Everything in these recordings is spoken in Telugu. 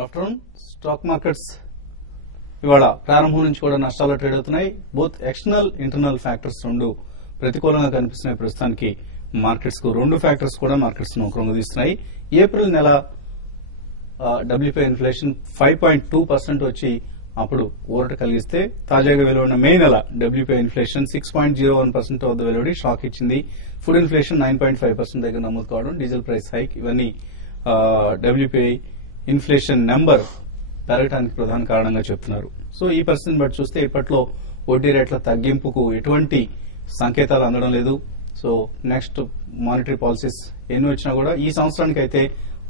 Good afternoon. స్టాక్ మార్కెట్స్ ఇవాళ ప్రారంభం నుంచి కూడా నష్టాలు ట్రేడ్ అవుతున్నాయి. బోత్ ఎక్స్టర్నల్ ఇంటర్నల్ ఫ్యాక్టర్స్ రెండు ప్రతికూలంగా కనిపిస్తున్నాయి. ప్రస్తుతానికి మార్కెట్స్ కు రెండు ఫ్యాక్టర్స్ కూడా మార్కెట్స్ ను కృంగదీస్తున్నాయి. ఏప్రిల్ నెల డబ్ల్యూపీఐ ఇన్ఫ్లేషన్ 5.2% వచ్చి అప్పుడు ఊరట కలిగిస్తే, తాజాగా వెలువడిన మే నెల డబ్ల్యూపీఐ ఇన్ఫ్లేషన్ 6.01% వద్ద వెలువడి షాక్ ఇచ్చింది. ఫుడ్ ఇన్ఫ్లేషన్ 9.5% దగ్గర నమోదు కావడం, డీజిల్ ప్రైస్ హైక్ ఇవన్నీ డబ్ల్యూపీఐ ఇన్ఫ్లేషన్ నెంబర్ పెరగడానికి ప్రధాన కారణంగా చెప్తున్నారు. సో ఈ పరిస్థితిని బట్టి చూస్తే ఇప్పట్లో వడ్డీ రేట్ల తగ్గింపుకు ఎటువంటి సంకేతాలు అందడం లేదు. సో నెక్స్ట్ మానిటరీ పాలసీస్ ఎన్ని వచ్చినా కూడా ఈ సంవత్సరానికి అయితే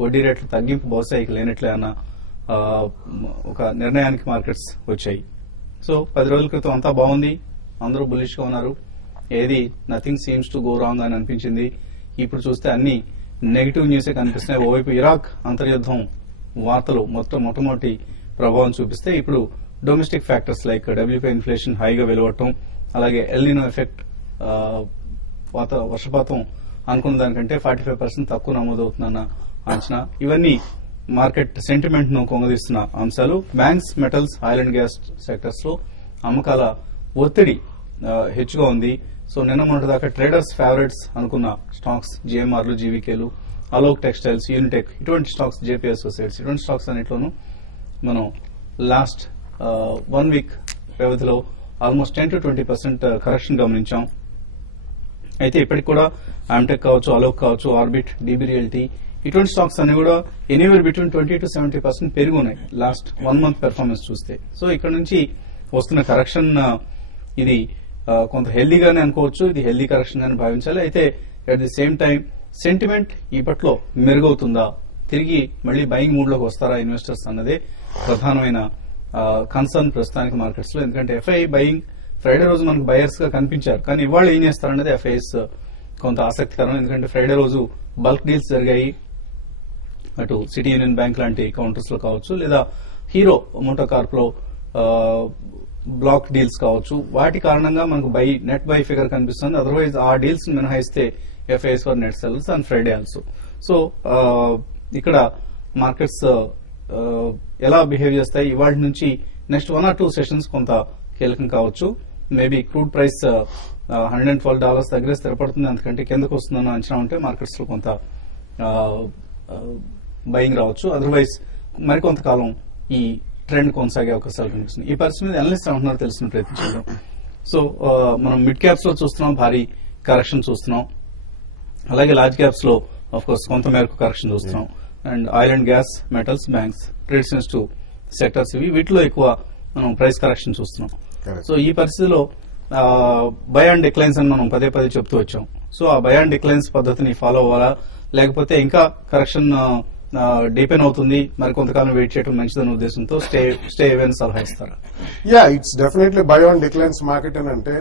వడ్డీ రేట్ల తగ్గింపు బహుశా ఇక లేనట్లే అన్న ఒక నిర్ణయానికి మార్కెట్స్ వచ్చాయి. సో 10 రోజుల క్రితం అంతా బాగుంది, అందరూ బులిష్ గా ఉన్నారు, ఏది nothing seems to go wrong అని అనిపించింది. ఇప్పుడు చూస్తే అన్ని నెగిటివ్ న్యూసే కనిపిస్తున్నాయి. ఓవైపు ఇరాక్ అంతర్యుద్ధం వార్తలు మొట్టమొదటి ప్రభావం చూపిస్తే, ఇప్పుడు domestic factors like WPI inflation హైగా వెలువడటం, అలాగే ఎల్నినో ఎఫెక్ట్ వర్షపాతం అనుకున్న దానికంటే 45% తక్కువ నమోదవుతుందన్న అంచనా, ఇవన్నీ మార్కెట్ సెంటిమెంట్ ను కొంగదీస్తున్న అంశాలు. Banks, metals, oil and gas sectors లో అమ్మకాల ఒత్తిడి హెచ్చుగా ఉంది. సో నిన్న మొన్నటిదాకా ట్రేడర్స్ ఫేవరెట్స్ అనుకున్న స్టాక్స్ జిఎంఆర్లు, జీవీకేలు, అలోక్ టెక్స్టైల్స్, యూనిటెక్ ఇటువంటి స్టాక్స్, జేపీ అసోసియేట్స్ ఇటువంటి స్టాక్స్ అన్నింటిలోనూ మనం లాస్ట్ 1 వీక్ వ్యవధిలో ఆల్మోస్ట్ 10 to 20% కరెక్షన్ గమనించాం. అయితే ఇప్పటికి కూడా ఆమ్టెక్ కావచ్చు, అలోక్ కావచ్చు, ఆర్బిట్, డీబీ రియల్టీ ఇటువంటి స్టాక్స్ అన్ని కూడా ఎనీవేర్ బిట్వీన్ 20 to 70% పెరిగి ఉన్నాయి లాస్ట్ 1 month పెర్ఫార్మెన్స్ చూస్తే. సో ఇక్కడ నుంచి వస్తున్న కరెక్షన్ ఇది కొంత హెల్దీగానే అనుకోవచ్చు, ఇది హెల్దీ కరెక్షన్ అని భావించాలి. అయితే at the same time sentiment ఇప్పట్లో మెరుగవుతుందా, తిరిగి మళ్లీ బయింగ్ మూడ్ లోకి వస్తారా ఇన్వెస్టర్స్ అన్నదే ప్రధానమైన కన్సర్న్ ప్రస్తుతానికి మార్కెట్స్ లో. ఎందుకంటే ఎఫ్ఐ బయింగ్ ఫ్రైడే రోజు మనకు బయర్స్ గా కనిపించారు, కానీ ఇవాళ ఏం చేస్తారనేది ఎఫ్ఐఎస్ కొంత ఆసక్తికరం. ఎందుకంటే ఫ్రైడే రోజు బల్క్ డీల్స్ జరిగాయి, అటు సిటీ యూనియన్ బ్యాంక్ లాంటి కౌంటర్స్ లో కావచ్చు, లేదా హీరో మోటార్ కార్ప్ లో బ్లాక్ డీల్స్ కావచ్చు. వాటి కారణంగా మనకు నెట్ బై ఫిగర్ కనిపిస్తుంది. అదర్వైజ్ ఆ డీల్స్ మినహాయిస్తే FIs for net sells on Friday also. So ఇక్కడ మార్కెట్స్ ఎలా బిహేవ్ చేస్తాయి ఇవాళ నుంచి నెక్స్ట్ 1 or 2 సెషన్స్ కొంత కీలకం కావచ్చు. మేబీ క్రూడ్ ప్రైస్ $112 దగ్గర స్థిరపడుతుంది, అందుకంటే కిందకు వస్తుందన్న అంచనా ఉంటే మార్కెట్స్ లో కొంత బయింగ్ రావచ్చు. అదర్వైజ్ మరికొంతకాలం ఈ ట్రెండ్ కొనసాగే అవకాశాలు కనిపిస్తుంది. ఈ పరిస్థితి మీద అనలిస్ట్ ఏమంటున్నారో తెలిసిన ప్రయత్నం చేద్దాం. సో మనం మిడ్ క్యాప్స్ లో చూస్తున్నాం, భారీ కరెక్షన్ చూస్తున్నాం. అలాగే లార్జ్ క్యాప్స్ లో ఆఫ్ కోర్స్ కొంత మేరకు కరెక్షన్ చూస్తున్నాం. And oil and gas, metals, banks, trade sensitive sectors ఇవి, వీటిలో ఎక్కువ మనం ప్రైస్ కరెక్షన్ చూస్తున్నాం. సో ఈ పరిస్థితిలో బై అండ్ డిక్లైన్స్ అని మనం పదే చెప్తూ వచ్చాం. సో ఆ బై అండ్ డిక్లైన్స్ పద్ధతిని ఫాలో అవ్వాలా, లేకపోతే ఇంకా కరెక్షన్ డీపెన్ అవుతుంది, మరి కొంతకాలం వెయిట్ చేయడం మంచిదన్న ఉద్దేశంతో స్టే ఏవైనా సలహా ఇస్తారా? Yeah, it's definitely by on declines market అని అంటే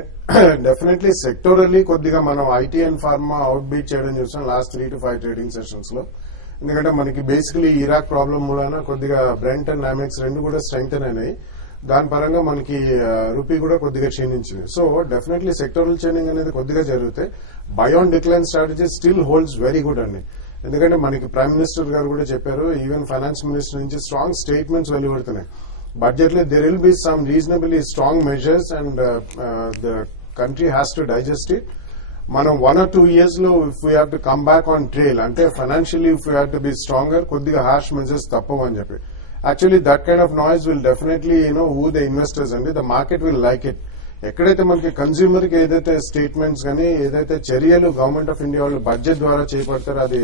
డెఫినెట్లీ సెక్టోరల్లీ కొద్దిగా మనం IT and pharma out beat చేయడం చూసాం లాస్ట్ 3 to 5 ట్రేడింగ్ సెషన్స్ లో. ఎందుకంటే మనకి బేసికలీ ఇరాక్ ప్రాబ్లం మూలన కొద్దిగా బ్రెంట్ అండ్ నామెక్స్ రెండు కూడా స్ట్రెంగ్తెన్ అయినాయి. దాని పరంగా మనకి రూపీ కూడా కొద్దిగా క్షీణించింది. సో డెఫినెట్లీ సెక్టోరల్ చేంజింగ్ అనేది కొద్దిగా జరిగితే buy on decline strategy still holds very good అండి. ఎందుకంటే మనకి ప్రైమ్ మినిస్టర్ గారు కూడా చెప్పారు, ఈవెన్ ఫైనాన్స్ మినిస్టర్ నుంచి స్ట్రాంగ్ స్టేట్మెంట్స్ వెలువడుతున్నాయి. బడ్జెట్ లో there will be some reasonably strong measures and the country has to digest it. మనం 1 or 2 years లో if we have to come back on trail, అంటే financially if we have to be stronger, కొద్దిగా హార్ష్ మెజర్స్ తప్పవు అని చెప్పి. Actually that kind of noise will definitely ఊ ద ఇన్వెస్టర్స్ అండి. The market will like it. ఎక్కడైతే మనకి కన్స్యూమర్ కి ఏదైతే స్టేట్మెంట్స్ కానీ ఏదైతే చర్యలు గవర్నమెంట్ ఆఫ్ ఇండియా వాళ్ళు బడ్జెట్ ద్వారా చేపడతారో అది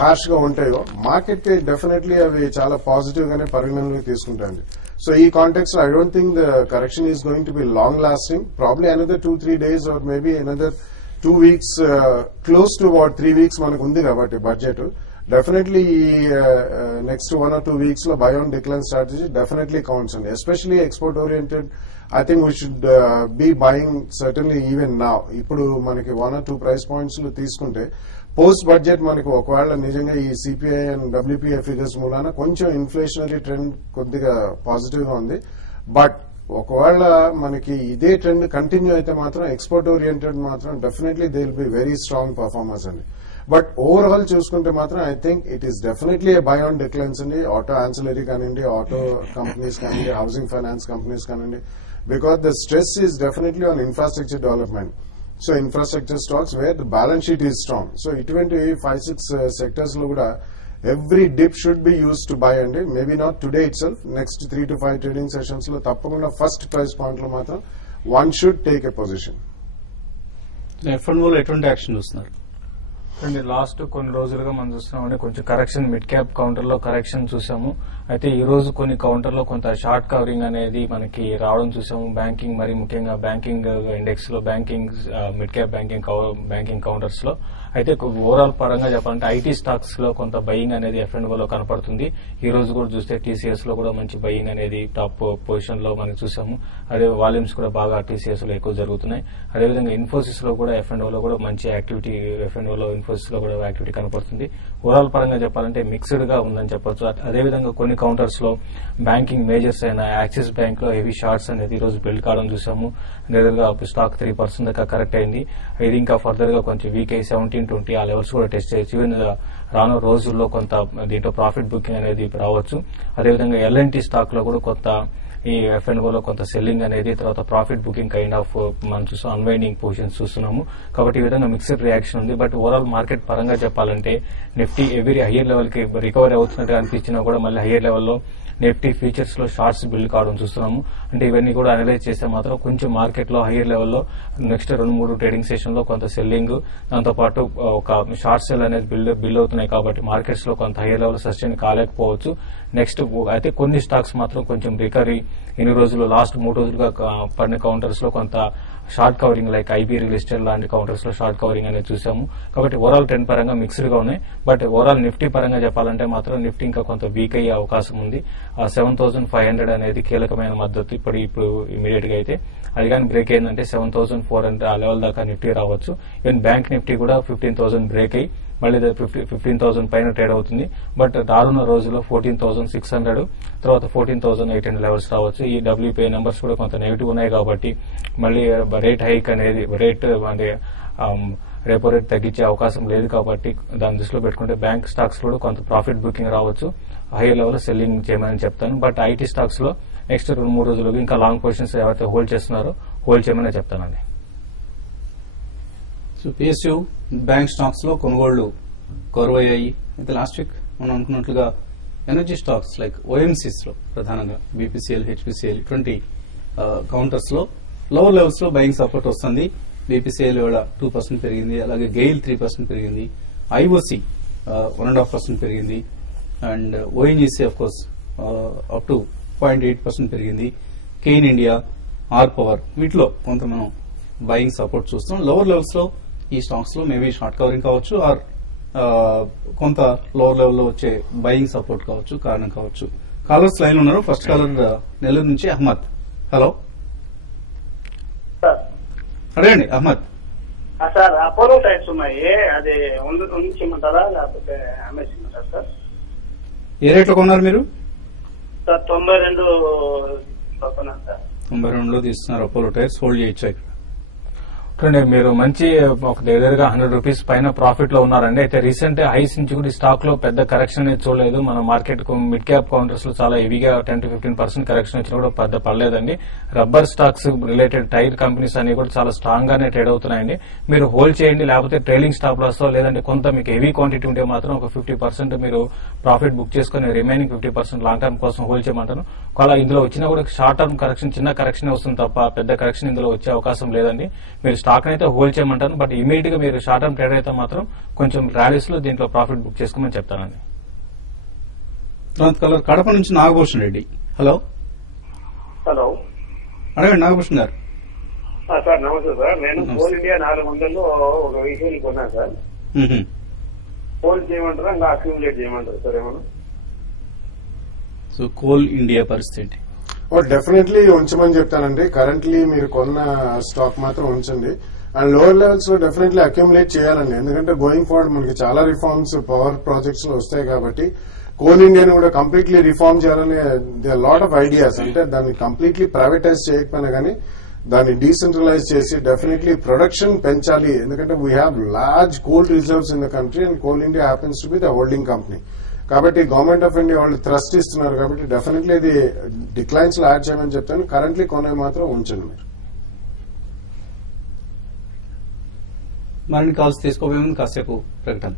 హార్ష్ గా ఉంటాయో మార్కెట్ కి డెఫినెట్లీ అవి చాలా పాజిటివ్ గానే పరిగణనలోకి తీసుకుంటాయండి. సో ఈ కాంటెక్స్ట్ లో I don't think the correction is going to be long lasting. Probably another 2-3 days or maybe another 2 weeks, close to about 3 weeks మనకు ఉంది కాబట్టి budget. Definitely next 1 or 2 weeks లో buy on decline strategy definitely counts అండి. Especially export oriented I think we should be buying certainly even now. ఇప్పుడు మనకి 1 or 2 price points లో తీసుకుంటే పోస్ట్ బడ్జెట్ మనకు ఒకవేళ నిజంగా ఈ సిపిఐ అండ్ డబ్ల్యూపీఐ ఫిగర్స్ మూలాన కొంచెం ఇన్ఫ్లేషనరీ ట్రెండ్ కొద్దిగా పాజిటివ్ గా ఉంది. బట్ ఒకవేళ మనకి ఇదే ట్రెండ్ కంటిన్యూ అయితే మాత్రం ఎక్స్పోర్ట్ ఓరియంటెడ్ మాత్రం definitely they will be very strong performers అండి. బట్ ఓవరాల్ చూసుకుంటే మాత్రం I think it is definitely A by on declines అండి. ఆటో ఆన్సిలరీ కానివ్వండి, ఆటో కంపెనీస్ కానివ్వండి, హౌసింగ్ ఫైనాన్స్ కంపెనీస్ కానివ్వండి, because the stress is definitely on infrastructure development. So infrastructure stocks wear the balance sheet is strong. So ఇటువంటి 5-6 సెక్టర్స్ లో కూడా every dip should be use to buy అండి. Maybe not today it self, next 3 to 5 trading sessions లో తప్పకుండా ఫస్ట్ ప్రైస్ పాయింట్ లో మాత్రం one should take a position. F&O లో ఎటువంటి యాక్షన్ చూస్తున్నారు? అండి లాస్ట్ కొన్ని రోజులుగా మనం చూస్తున్నామంటే కొంచెం కరెక్షన్ మిడ్ క్యాప్ కౌంటర్ లో కరెక్షన్ చూసాము. అయితే ఈ రోజు కొన్ని కౌంటర్ లో కొంత షార్ట్ కవరింగ్ అనేది మనకి రావడం చూసాము. బ్యాంకింగ్ మరి ముఖ్యంగా బ్యాంకింగ్ ఇండెక్స్ లో banking mid cap banking counters లో అయితే ఓవరాల్ పరంగా చెప్పాలంటే ఐటీ స్టాక్స్ లో కొంత బయింగ్ అనేది F&O లో కనపడుతుంది. ఈ రోజు కూడా చూస్తే టీసీఎస్ లో కూడా మంచి బయింగ్ అనేది టాప్ పొజిషన్ లో మనం చూసాము. అదే వాల్యూమ్స్ కూడా బాగా టీసీఎస్ లో ఎక్కువ జరుగుతున్నాయి. అదేవిధంగా ఇన్ఫోసిస్ లో కూడా F&O లో కూడా మంచి యాక్టివిటీ F&O లో ఇన్ఫోసిస్ లో కూడా యాక్టివిటీ కనపడుతుంది. ఓవరాల్ పరంగా చెప్పాలంటే మిక్స్డ్ గా ఉందని చెప్పొచ్చు. అదేవిధంగా కొన్ని కౌంటర్స్ లో బ్యాంకింగ్ మేజర్స్ అయిన యాక్సిస్ బ్యాంక్ లో హెవీ షార్ట్స్ అనేది ఈ రోజు బిల్డ్ కావడం చూసాము. నేరుగా స్టాక్ 3% దాకా కరెక్ట్ అయింది. ఇది ఇంకా ఫర్దర్ గా కొంచెం వీక్ అయ్యి 17-20 ఆ లెవెల్స్ కూడా టెస్ట్ చేయొచ్చు. ఈవెన్ రాను రోజుల్లో కొంత దీంట్లో ప్రాఫిట్ బుకింగ్ అనేది రావచ్చు. అదేవిధంగా ఎల్ఎన్టీ స్టాక్ లో కూడా కొంత ఈ F&O లో కొంత సెల్లింగ్ అనేది, తర్వాత ప్రాఫిట్ బుకింగ్ కైండ్ ఆఫ్ మనం చూస్తాం అన్వైండింగ్ పొజిషన్స్ చూస్తున్నాము. కాబట్టి ఈ విధంగా మిక్స్డ్ రియాక్షన్ ఉంది. బట్ ఓవరాల్ మార్కెట్ పరంగా చెప్పాలంటే నిఫ్టీ ఎవరీ హయ్యర్ లెవెల్ కి రికవరీ అవుతున్నట్టు అనిపించినా కూడా మళ్ళీ హయ్యర్ లెవెల్లో నిఫ్టీ ఫ్యూచర్స్ లో షార్ట్స్ బిల్డ్ కావడం చూస్తున్నాము. అంటే ఇవన్నీ కూడా అనలైజ్ చేస్తే మాత్రం కొంచెం మార్కెట్ లో హయ్యర్ లెవెల్లో నెక్స్ట్ 2-3 ట్రేడింగ్ సెషన్ లో కొంత సెల్లింగ్, దాంతోపాటు ఒక షార్ట్ సెల్ అనేది బిల్డ్ అవుతున్నాయి. కాబట్టి మార్కెట్స్ లో కొంత హయ్యర్ లెవెల్ సస్టైన్ కాలేకపోవచ్చు. నెక్స్ట్ అయితే కొన్ని స్టాక్స్ మాత్రం కొంచెం రికవరీ ఎన్ని రోజులు లాస్ట్ 3 రోజులుగా పడిన కౌంటర్స్ లో కొంత short covering like IB real estate లాంటి కౌంటర్స్ లో షార్ట్ కవరింగ్ అనేది చూసాము. కాబట్టి ఓవరాల్ ట్రెండ్ పరంగా మిక్స్డ్ గా ఉన్నాయి. బట్ ఓవరాల్ నిఫ్టీ పరంగా చెప్పాలంటే మాత్రం నిఫ్టీ ఇంకా కొంత వీక్ అయ్యే అవకాశం ఉంది. 7,500 అనేది కీలకమైన మద్దతు ఇప్పుడు ఇమీడియట్ గా అయితే. అది కానీ బ్రేక్ అయిందంటే 7,400 ఆ లెవెల్ దాకా నిఫ్టీ రావచ్చు. ఈవెన్ బ్యాంక్ నిఫ్టీ కూడా 15,000 బ్రేక్ అయ్యి మళ్ళీ 15,000 పైన ట్రేడ్ అవుతుంది. బట్ రానున్న రోజుల్లో 14,600 తర్వాత 14,800 లెవెల్స్ రావచ్చు. ఈ డబ్ల్యూపీఐ నెంబర్స్ కూడా కొంత నెగిటివ్ ఉన్నాయి. కాబట్టి మళ్ళీ రేట్ హైక్ అనేది అంటే రెపో రేట్ తగ్గించే అవకాశం లేదు. కాబట్టి దాన్ని దృష్టిలో పెట్టుకుంటే బ్యాంక్ స్టాక్స్ లో కొంత ప్రాఫిట్ బుకింగ్ రావచ్చు. హై లెవెల్ సెల్లింగ్ చేయమని చెప్తాను. బట్ ఐటీ స్టాక్స్ లో నెక్స్ట్ 2-3 రోజులు ఇంకా లాంగ్ పొజిషన్స్ ఎవరైతే హోల్డ్ చేస్తున్నారో హోల్డ్ చేయమని చెప్తానండి. సో పిఎస్యు బ్యాంక్ స్టాక్స్ లో కొనుగోళ్లు కరువయ్యాయి. అయితే లాస్ట్ వీక్ మనం అనుకున్నట్లుగా ఎనర్జీ స్టాక్స్ లైక్ ఓఎంసీస్ లో ప్రధానంగా బీపీసీఎల్, హెచ్పీసీఎల్ ఇటువంటి కౌంటర్స్ లో లోవర్ లెవెల్స్ లో బయింగ్ సపోర్ట్ వస్తుంది. బీపీసీఎల్ ఇవాళ 2% పెరిగింది. అలాగే గెయిల్ 3% పెరిగింది. ఐఓసీ 1.5% పెరిగింది. And ONGC of course up to 0.8% పెరిగింది. కెయిన్ ఇండియా, ఆర్ పవర్ వీటిలో కొంత మనం బయింగ్ సపోర్ట్ చూస్తాం. లోవర్ లెవెల్స్ లో ఈ స్టాక్స్ లో మేబీ షార్ట్ కవరింగ్ కావచ్చు, ఆర్ కొంత లోవర్ లెవెల్లో వచ్చే బయింగ్ సపోర్ట్ కావచ్చు, కారణం కావచ్చు. కాలర్స్ లైన్ ఉన్నారు. ఫస్ట్ కాలర్ నెల్లూరు నుంచి అహ్మద్. హలో, అడగండి అహ్మద్. సార్ అపోలో టైప్స్ ఉన్నాయి, అది ఉంచమంటారా లేకపోతే అమ్మేసిమంటారా సార్? ఏ రేట్లో కొన్నారు మీరు? సార్ 92 కొన్నాను సార్. 92లో తీస్తున్నారు అపోలో టైర్స్. హోల్డ్ చేయొచ్చా ఇక్కడ? మీరు మంచి ఒక దగ్గరగా 100 రూపీస్ పైన ప్రాఫిట్ లో ఉన్నారండి. అయితే రీసెంట్ హైస్ నుంచి కూడా ఈ స్టాక్ లో పెద్ద కరెక్షన్ అనేది చూడలేదు. మన మార్కెట్ మిడ్ క్యాప్ కౌంటర్స్ లో చాలా హెవీగా 10-15% కరెక్షన్ వచ్చినా కూడా పెద్ద పడలేదండి. Rubber stocks related tyre companies అన్ని కూడా చాలా స్ట్రాంగ్ గానే ట్రేడ్ అవుతున్నాయండి. మీరు హోల్డ్ చేయండి, లేకపోతే ట్రైలింగ్ స్టాప్ లాస్ తో లేదంటే కొంత మీకు హెవీ క్వాంటిటీ ఉంటే మాత్రం ఒక 50% మీరు ప్రాఫిట్ బుక్ చేసుకుని రిమైనింగ్ 50% లాంగ్ టర్మ్ కోసం హోల్డ్ చేయమంటాను. ఒకవేళ ఇందులో వచ్చినా కూడా షార్ట్ టర్మ్ కరెక్షన్, చిన్న కరెక్షన్ వస్తుంది తప్ప పెద్ద కరెక్షన్ ఇందులో వచ్చే అవకాశం లేదండి. మీరు స్టాక్ అయితే హోల్డ్ చేయమంటాను. బట్ ఇమీడియట్ గా మీరు షార్ట్ టర్మ్ ట్రేడ్ అయితే మాత్రం కొంచెం ర్యాలీస్ లో దీంట్లో ప్రాఫిట్ బుక్ చేసుకోమని చెప్తానండి. కడప నుంచి నాగభూషణ్ రెడ్డి. హలో. హలో, అడగండి నాగభూషణ్ గారు. సార్ నమస్తే సార్. నేను కోల్ ఇండియా 400 ఒక వెహికల్ కొన్నాను సార్. హోల్డ్ చేయమంటారా ఇంకా అక్యూములేట్ చేయమంటారు సార్ ఏమన్నా? సో కోల్ ఇండియా పరిస్థితి డెఫినెట్లీ ఉంచమని చెప్తానండి. కరెంట్లీ మీరు కొన్న స్టాక్ మాత్రం ఉంచండి. అండ్ లోవర్ లెవెల్స్ లో డెఫినెట్లీ అక్యూములేట్ చేయాలండి. ఎందుకంటే గోయింగ్ ఫార్వర్డ్ మనకి చాలా రిఫార్మ్స్ పవర్ ప్రాజెక్ట్స్ లో వస్తాయి. కాబట్టి కోల్ ఇండియాని కూడా కంప్లీట్లీ రిఫార్మ్ చేయాలని దే లాట్ ఆఫ్ ఐడియాస్. అంటే దాన్ని కంప్లీట్లీ ప్రైవేటైజ్ చేయకపోయినా కానీ దాన్ని డీసెంట్రలైజ్ చేసి డెఫినెట్లీ ప్రొడక్షన్ పెంచాలి. ఎందుకంటే we have large coal reserves in the country and coal India happens to be the holding company. కాబట్టి గవర్నమెంట్ ఆఫ్ ఇండియా వాళ్ళు థ్రస్ట్ ఇస్తున్నారు కాబట్టి డెఫినెట్లీ ఇది డిక్లైన్స్ లో యాడ్ చేయమని చెప్తాను. కరెంట్లీ కొనే మాత్రం ఉంచండి మీరు. మరిన్ని కాల్స్ తీసుకోబోయే ముందు కాసేపు ప్రకటన.